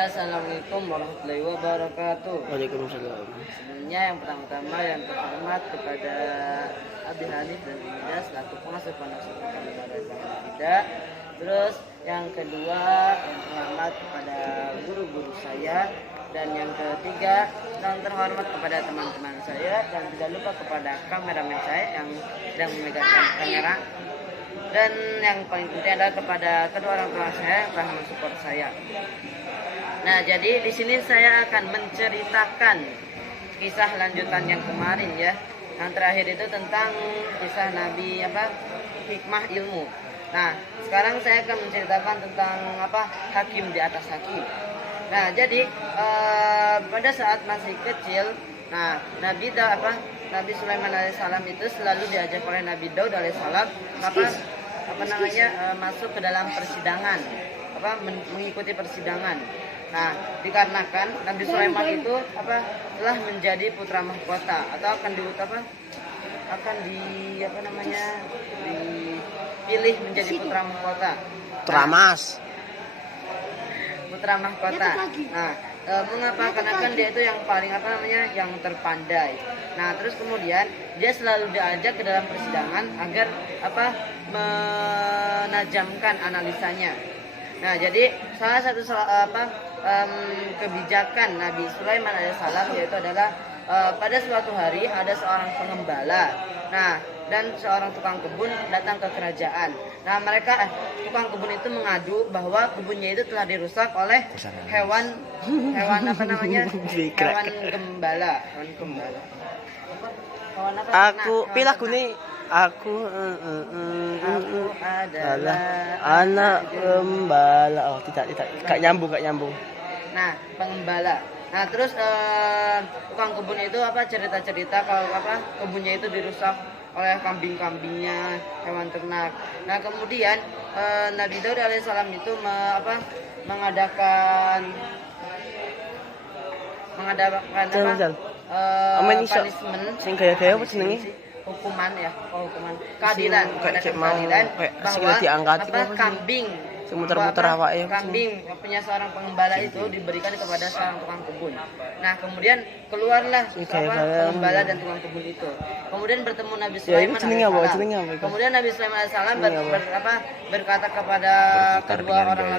Assalamualaikum warahmatullahi wabarakatuh. Waalaikumsalam. Sebelumnya yang pertama-tama yang terhormat kepada Abi Hanif dan Ida selaku pengasuh Pondok Pesantren Negara Islam Tidak. Terus yang kedua yang terhormat kepada guru-guru saya, dan yang ketiga yang terhormat kepada teman-teman saya, dan tidak lupa kepada kameramen saya yang sedang memegang kamera, dan yang paling penting adalah kepada kedua orang tua saya yang telah mensupport saya. Nah, jadi di sini saya akan menceritakan kisah lanjutan yang kemarin ya. Yang terakhir itu tentang kisah Nabi hikmah ilmu. Nah, sekarang saya akan menceritakan tentang hakim di atas hakim. Nah, jadi pada saat masih kecil, nah Nabi Sulaiman alaihissalam itu selalu diajak oleh Nabi Daud alaihissalam masuk ke dalam persidangan, mengikuti persidangan. Nah, dikarenakan Nabi Sulaiman itu telah menjadi putra mahkota atau dipilih menjadi putra mahkota. Putra mahkota. Nah, mengapa? Karena kan dia itu yang paling yang terpandai. Nah, terus kemudian dia selalu diajak ke dalam persidangan agar menajamkan analisanya. Nah, jadi salah satu kebijakan Nabi Sulaiman alaihissalam yaitu adalah pada suatu hari ada seorang pengembala, dan seorang tukang kebun datang ke kerajaan. Nah, tukang kebun itu mengadu bahwa kebunnya itu telah dirusak oleh hewan gembala. Aku adalah anak gembala. Oh, tidak nyambung. Nah, pengembala. Nah, terus tukang kebun itu cerita kalau kebunnya itu dirusak oleh kambing-kambingnya, hewan ternak. Nah, kemudian Nabi Daud alaihissalam itu mengadakan punishment, hukuman keadilan bahwa kambing punya seorang pengembala itu diberikan kepada seorang tukang kebun. Nah, kemudian keluarlah pengembala dan tukang kebun itu. Kemudian bertemu Nabi Sulaiman alaihissalam. Kemudian Nabi Sulaiman alaihissalam berkata kepada kedua orang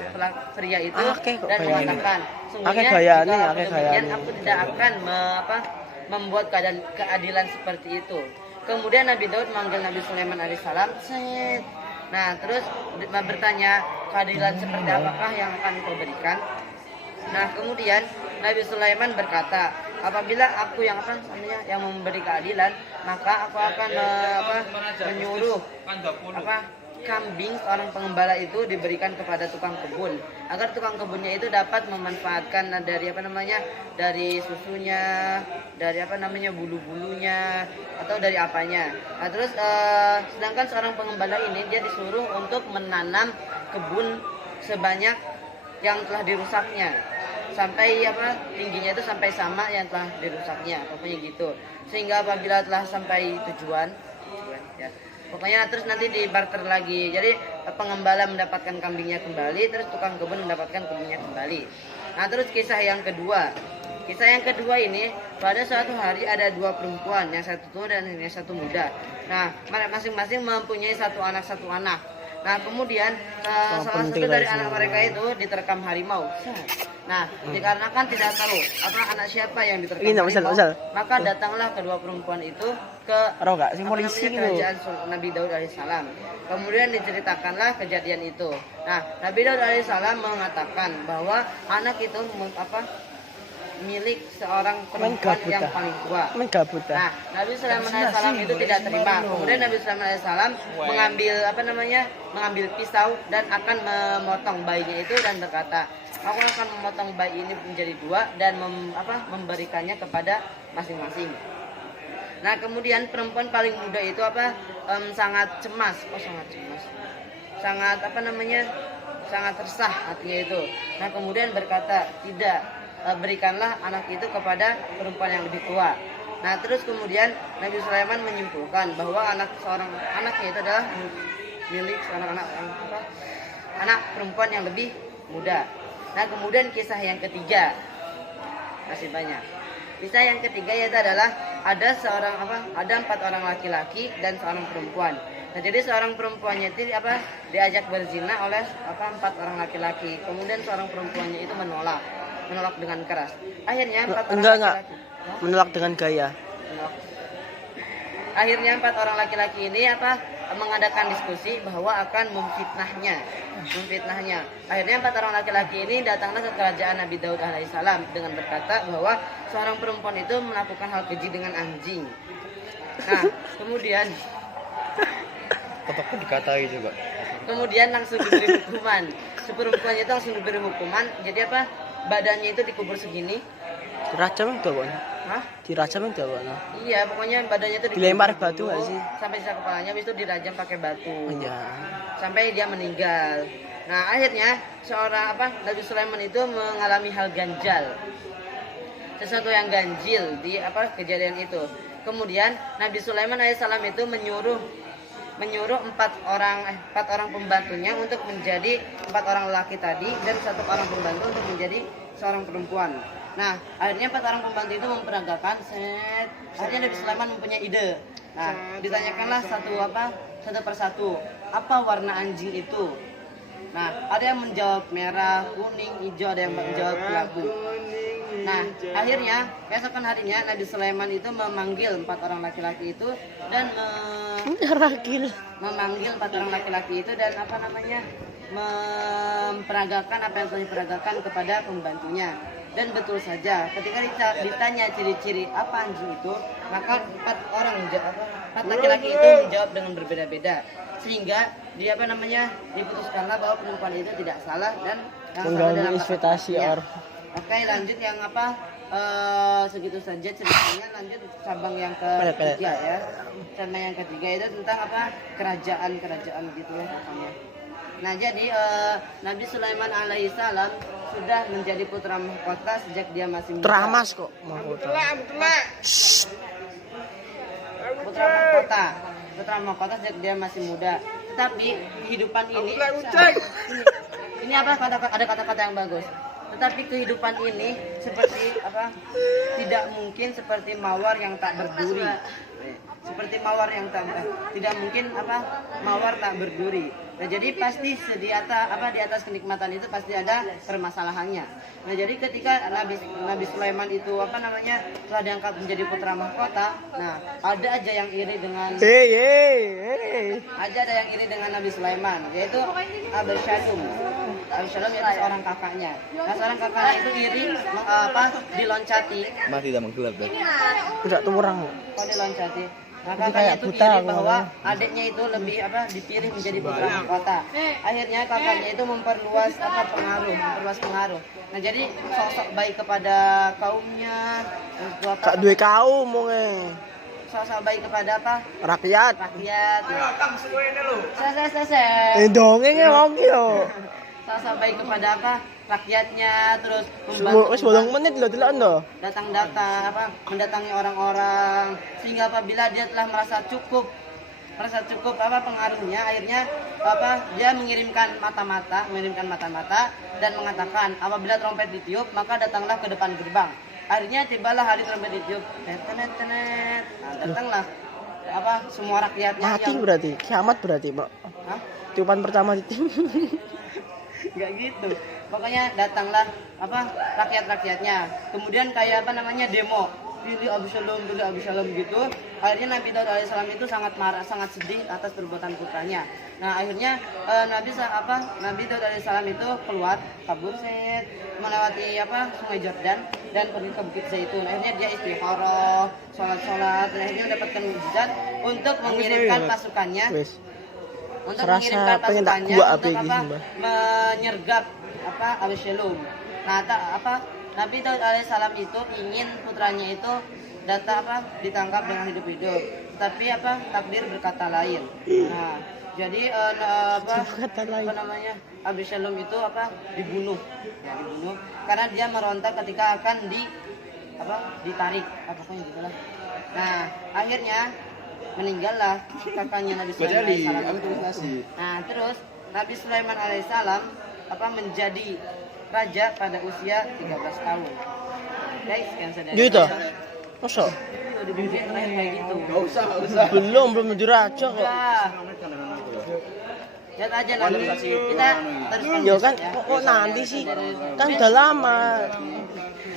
pria itu dan mengatakan, sungguhnya demikian aku tidak akan membuat keadilan seperti itu. Kemudian Nabi Daud memanggil Nabi Sulaiman alaihissalam. Nah, terus bertanya, keadilan seperti apakah yang akan kau berikan? Nah, kemudian Nabi Sulaiman berkata, apabila aku yang memberi keadilan, maka aku akan menyuruh kambing seorang pengembala itu diberikan kepada tukang kebun agar tukang kebunnya itu dapat memanfaatkan dari susunya, dari bulu-bulunya atau dari apanya. Nah, terus sedangkan seorang pengembala ini dia disuruh untuk menanam kebun sebanyak yang telah dirusaknya, sampai tingginya itu sampai sama yang telah dirusaknya, pokoknya gitu. Sehingga apabila telah sampai tujuan ya, pokoknya terus nanti dibarter lagi. Jadi pengembala mendapatkan kambingnya kembali, terus tukang kebun mendapatkan kebunnya kembali. Nah, terus kisah yang kedua ini, pada suatu hari ada dua perempuan, yang satu tua dan yang satu muda. Nah, masing-masing mempunyai satu anak. Nah, kemudian salah satu dari anak mereka itu diterkam harimau. Nah, dikarenakan tidak tahu anak siapa yang diterkam harimau, maka datanglah kedua perempuan itu ke kerajaan Nabi Daud alaihissalam. Kemudian diceritakanlah kejadian itu. Nah, Nabi Daud alaihissalam mengatakan bahwa anak itu milik seorang perempuan yang paling tua. Nah, Nabi Sulaiman alaihissalam itu tidak terima. Kemudian Nabi Sulaiman alaihissalam mengambil pisau dan akan memotong bayinya itu dan berkata, aku akan memotong bayi ini menjadi dua dan memberikannya kepada masing-masing. Nah, kemudian perempuan paling muda itu sangat cemas, sangat resah hatinya itu. Nah, kemudian berkata, tidak, berikanlah anak itu kepada perempuan yang lebih tua. Nah, terus kemudian Nabi Sulaiman menyimpulkan bahwa seorang anaknya itu adalah milik seorang anak perempuan yang lebih muda. Nah, kemudian kisah yang ketiga, masih banyak. Kisah yang ketiga yaitu adalah ada 4 orang laki-laki dan seorang perempuan. Nah, jadi seorang perempuannya itu diajak berzina oleh 4 orang laki-laki. Kemudian seorang perempuannya itu menolak dengan keras. Akhirnya 4 orang laki-laki menolak dengan gaya. Akhirnya 4 orang laki-laki ini mengadakan diskusi bahwa akan memfitnahnya. Akhirnya 4 orang laki-laki ini datanglah ke kerajaan Nabi Daud alaihissalam dengan berkata bahwa seorang perempuan itu melakukan hal keji dengan anjing. Nah, kemudian dikatai coba. Kemudian langsung diberi hukuman. Si perempuannya itu langsung diberi hukuman. Jadi badannya itu dikubur segini. Dirajam itu apa? Hah? Dirajam itu apa? Iya, pokoknya badannya itu dilempar batu nggak sih? Sampai sisa kepalanya, habis itu dirajam pakai batu. Iya. Sampai dia meninggal. Nah, akhirnya seorang Nabi Sulaiman itu mengalami hal ganjil. Sesuatu yang ganjil di kejadian itu. Kemudian Nabi Sulaiman alaihissalam itu menyuruh 4 orang pembantunya untuk menjadi 4 orang lelaki tadi dan 1 orang pembantu untuk menjadi seorang perempuan. Nah, akhirnya 4 orang pembantu itu memperagakan akhirnya Nabi Sulaiman mempunyai ide. Nah, ditanyakanlah satu persatu, apa warna anjing itu? Nah, ada yang menjawab merah, kuning, hijau, ada yang menjawab kelabu. Nah, akhirnya keesokan harinya Nabi Sulaiman itu memanggil 4 orang laki-laki itu dan memanggil 4 orang laki-laki itu dan memperagakan apa yang telah diperagakan kepada pembantunya. Dan betul saja, ketika ditanya ciri-ciri apa anjing itu, maka 4 laki-laki itu menjawab dengan berbeda-beda, sehingga dia diputuskanlah bahwa perempuan itu tidak salah dan yang salah dalam ekspektasi. Oke, lanjut yang segitu saja ceritanya. Lanjut cabang yang ketiga ya. Cabang yang ketiga itu tentang kerajaan gitu ya. Nah, jadi Nabi Sulaiman alaihissalam sudah menjadi putra mahkota sejak dia masih muda. Putra mas kok mahkota. Putra mahkota sejak dia masih muda. Tetapi kehidupan ini ada kata-kata yang bagus. Tetapi kehidupan ini seperti tidak mungkin seperti mawar yang tak berduri. Tidak mungkin mawar tak berduri. Nah, jadi pasti di atas kenikmatan itu pasti ada permasalahannya. Nah, jadi ketika Nabi Sulaiman itu telah diangkat menjadi putra mahkota, nah ada aja yang iri dengan Nabi Sulaiman, yaitu Absyalom yaitu seorang kakaknya. Nah, seorang kakaknya itu iri diloncati. Mati tidak menggelap deh. Tidak turang. Kok diloncati? Nah, kakaknya itu iri bahwa adiknya itu lebih dipilih menjadi putra mahkota. Akhirnya kakaknya itu memperluas pengaruh. Nah, jadi sosok baik kepada kaumnya, Kak duwe kaum sosok baik kepada rakyat. Dongeng wong yo. Sosok baik kepada rakyatnya, terus wis 8 menit lho delok ndo. Mendatangi orang-orang, sehingga apabila dia telah merasa cukup pengaruhnya, akhirnya dia mengirimkan mata-mata dan mengatakan apabila trompet ditiup maka datanglah ke depan gerbang. Akhirnya tibalah hari trompet ditiup. Nah, datanglah semua rakyatnya mati berarti kiamat berarti, Pak. Hah? Tiupan pertama ditiup. Enggak gitu. Pokoknya datanglah rakyat-rakyatnya. Kemudian kayak demo. Pilih Absyalom gitu. Akhirnya Nabi Daud alaihissalam itu sangat marah, sangat sedih atas perbuatan putranya. Nah, akhirnya Nabi Daud alaihissalam itu kabur melewati Sungai Jordan dan pergi ke Bukit Zaitun. Akhirnya dia istikharah, sholat, dan akhirnya mendapatkan mukjizat untuk mengirimkan pasukannya. Untuk menyergap Absyalom. Nah, Nabi Daud alaihissalam itu ingin putranya itu ditangkap dengan hidup-hidup, tapi takdir berkata lain. Nah, jadi Absyalom itu dibunuh karena dia meronta ketika akan ditarik pokoknya gitulah. Nah, akhirnya meninggallah kakaknya Nabi Sulaiman alaihissalam. Nah, terus Nabi Sulaiman alaihissalam menjadi raja pada usia 13 tahun. Guys, sekian saja. Gitu. Masa? Udah di usia terakhir kayak gitu. Belum jadi raja kok. Udah. Lihat aja nanti kita teruskan. Yo kan, kok nanti sih? Kan udah lama.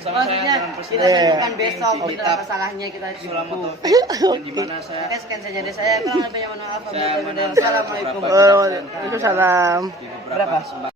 Maksudnya kita tentukan besok beberapa salahnya kita cukup. Oke, sekian saja dari saya. Kurang lebihnya mohon maaf. Wassalamualaikum warahmatullahi wabarakatuh. Waalaikumsalam. Berapa?